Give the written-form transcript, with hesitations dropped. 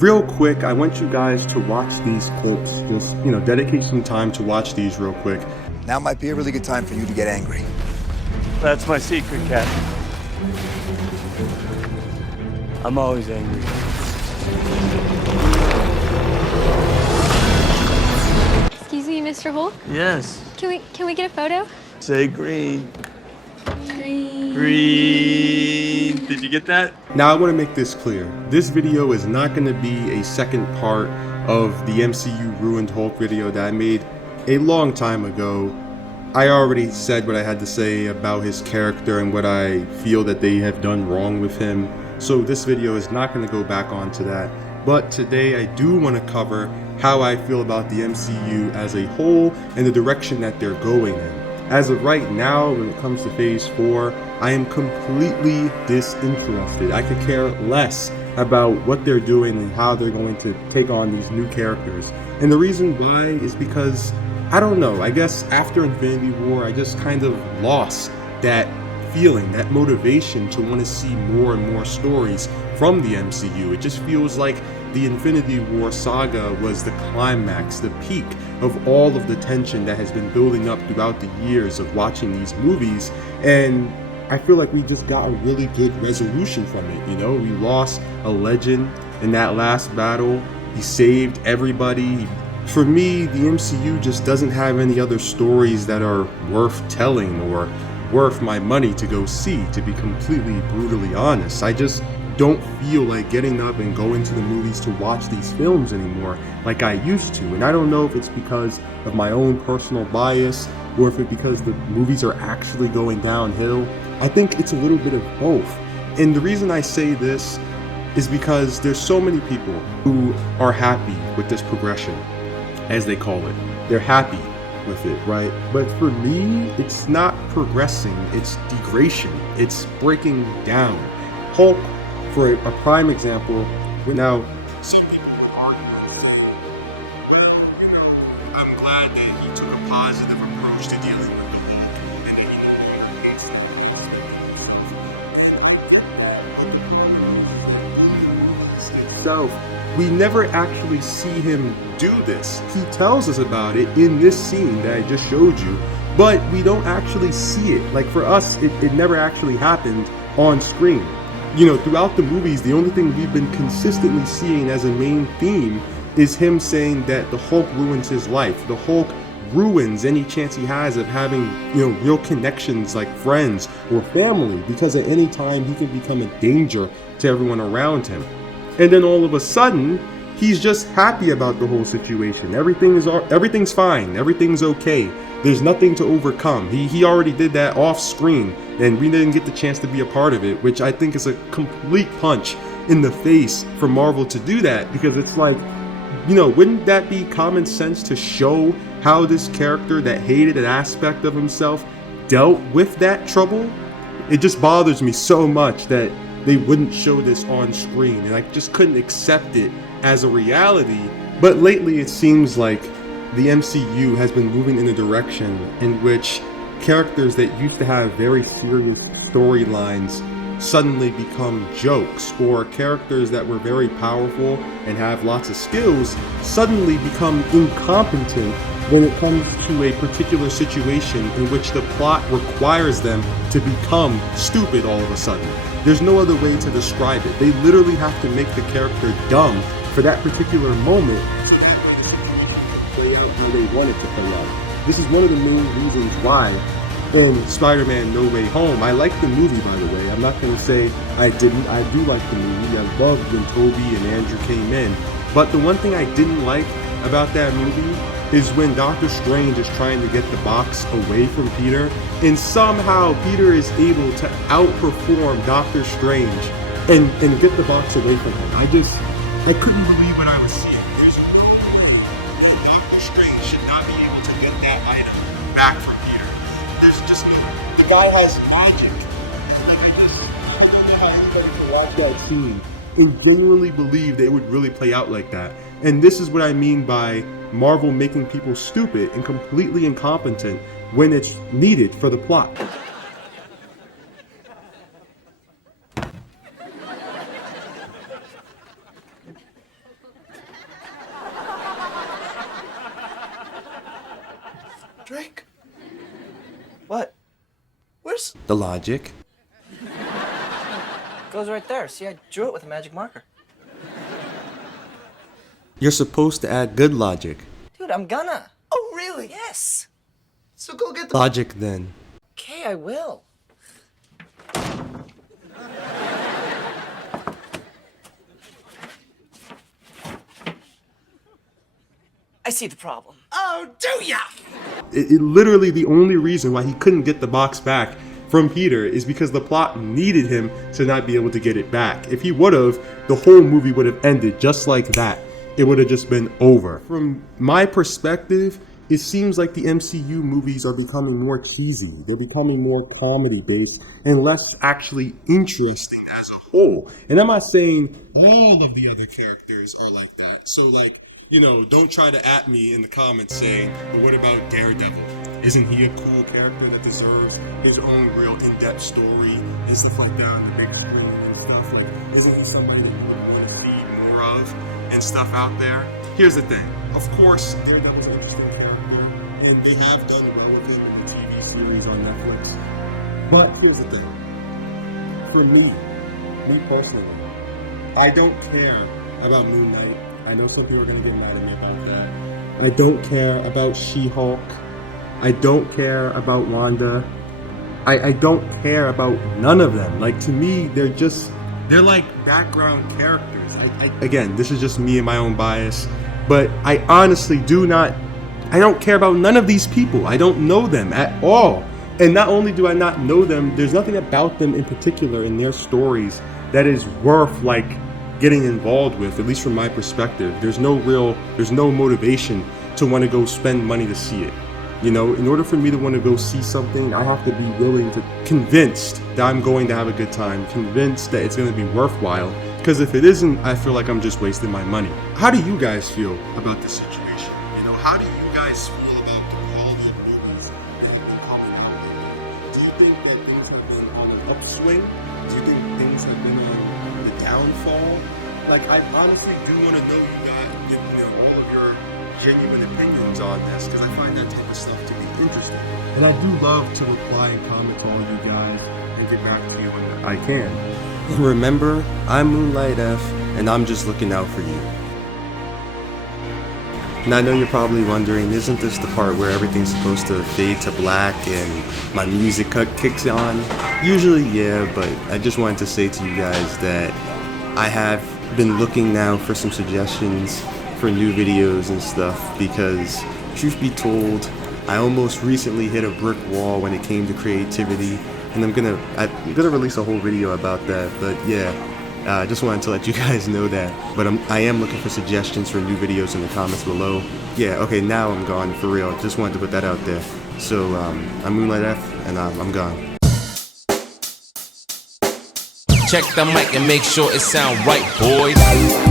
Real quick, I want you guys to watch these clips. Just, dedicate some time to watch these real quick. Now might be a really good time for you to get angry. That's my secret, Captain. I'm always angry. Excuse me, Mr. Hulk? Yes. Can we get a photo? Say green. Green. Green. Did you get that? Now I want to make this clear. This video is not going to be a second part of the MCU Ruined Hulk video that I made a long time ago. I already said what I had to say about his character and what I feel that they have done wrong with him. So this video is not going to go back onto that. But today I do want to cover how I feel about the MCU as a whole and the direction that they're going in. As of right now, when it comes to Phase 4, I am completely disinterested. I could care less about what they're doing and how they're going to take on these new characters. And the reason why is because, I don't know, I guess after Infinity War, I just kind of lost that feeling, that motivation to want to see more and more stories from the MCU. It just feels like the Infinity War saga was the climax, the peak of all of the tension that has been building up throughout the years of watching these movies, and I feel like we just got a really good resolution from it. We lost a legend in that last battle. He saved everybody. For me, the MCU just doesn't have any other stories that are worth telling or worth my money to go see, to be completely brutally honest. I just don't feel like getting up and going to the movies to watch these films anymore like I used to. And I don't know if it's because of my own personal bias or if it's because the movies are actually going downhill. I think it's a little bit of both. And the reason I say this is because there's so many people who are happy with this progression, as they call it. They're happy with it, right? But for me, it's not progressing, it's degradation, it's breaking down. Hulk, for a prime example, now some people argue with it. I'm glad that he took a positive approach to dealing with the Hulk, and then itself, we never actually see him do this. He tells us about it in this scene that I just showed you, but we don't actually see it. Like for us, it never actually happened on screen. Throughout the movies, the only thing we've been consistently seeing as a main theme is him saying that the Hulk ruins his life. The Hulk ruins any chance he has of having, real connections like friends or family, because at any time he can become a danger to everyone around him. And then all of a sudden, he's just happy about the whole situation. Everything's fine. Everything's okay. There's nothing to overcome. He already did that off screen, and we didn't get the chance to be a part of it, which I think is a complete punch in the face for Marvel to do that, because it's like, wouldn't that be common sense to show how this character that hated an aspect of himself dealt with that trouble? It just bothers me so much that they wouldn't show this on screen, and I just couldn't accept it as a reality. But lately it seems like the MCU has been moving in a direction in which characters that used to have very serious storylines suddenly become jokes, or characters that were very powerful and have lots of skills suddenly become incompetent when it comes to a particular situation in which the plot requires them to become stupid all of a sudden. There's no other way to describe it. They literally have to make the character dumb for that particular moment to play out how they want it to play out. This is one of the main reasons why in Spider-Man No Way Home, I like the movie, by the way. I'm not going to say I didn't. I do like the movie. I loved when Tobey and Andrew came in. But the one thing I didn't like about that movie is when Doctor Strange is trying to get the box away from Peter, and somehow Peter is able to outperform Doctor Strange and get the box away from him. I couldn't believe what I was seeing. There's a world where Doctor Strange should not be able to get that item back from Peter. The guy has magic. I don't know how anybody can watch that scene and genuinely believe that it would really play out like that. And this is what I mean by Marvel making people stupid and completely incompetent when it's needed for the plot. the logic. Goes right there. See, I drew it with a magic marker. You're supposed to add good logic. Dude, I'm gonna. Oh, really? Yes. So go get the... Logic then. Okay, I will. I see the problem. Oh, do ya? It literally, the only reason why he couldn't get the box back from Peter is because the plot needed him to not be able to get it back. If he would have, the whole movie would have ended just like that. It would have just been over. From my perspective, it seems like the MCU movies are becoming more cheesy. They're becoming more comedy based and less actually interesting as a whole. And I'm not saying all of the other characters are like that. So like, you know, don't try to at me in the comments saying, but what about Daredevil? Isn't he a cool character that deserves his own real in-depth story? His stuff like that, the big and stuff. Like, isn't he somebody that you want to see more of and stuff out there? Here's the thing. Of course, Daredevil's an interesting character, and they have done well with it in the TV series on Netflix. But here's the thing. For me personally, I don't care about Moon Knight. I know some people are going to get mad at me about that. I don't care about She-Hulk. I don't care about Wanda. I don't care about none of them. Like, to me, they're like background characters. Again, this is just me and my own bias, but I honestly I don't care about none of these people. I don't know them at all. And not only do I not know them, there's nothing about them in particular in their stories that is worth, like, getting involved with, at least from my perspective. There's no motivation to want to go spend money to see it. You know, in order for me to want to go see something, I have to be convinced that I'm going to have a good time, convinced that it's going to be worthwhile. Because if it isn't, I feel like I'm just wasting my money. How do you guys feel about this situation? You know, how do you guys feel about the quality of movies that are coming out? Do you think that things have been on an upswing? Do you think things have been on the downfall? Like, I honestly do want to know you guys, you know, all of your genuine opinions on this, because I find that type of stuff to be interesting. And I do love to reply and comment to all you guys and get back to you when I can. And remember, I'm Moonlight F, and I'm just looking out for you. And I know you're probably wondering, isn't this the part where everything's supposed to fade to black and my music kicks on? Usually, yeah, but I just wanted to say to you guys that I have been looking now for some suggestions for new videos and stuff, because truth be told, I almost recently hit a brick wall when it came to creativity, and I'm gonna release a whole video about that. But yeah, I just wanted to let you guys know that. But I am looking for suggestions for new videos in the comments below. Yeah, okay, now I'm gone for real. Just wanted to put that out there. So I'm Moonlight F, and I'm gone. Check the mic and make sure it sound right, boys.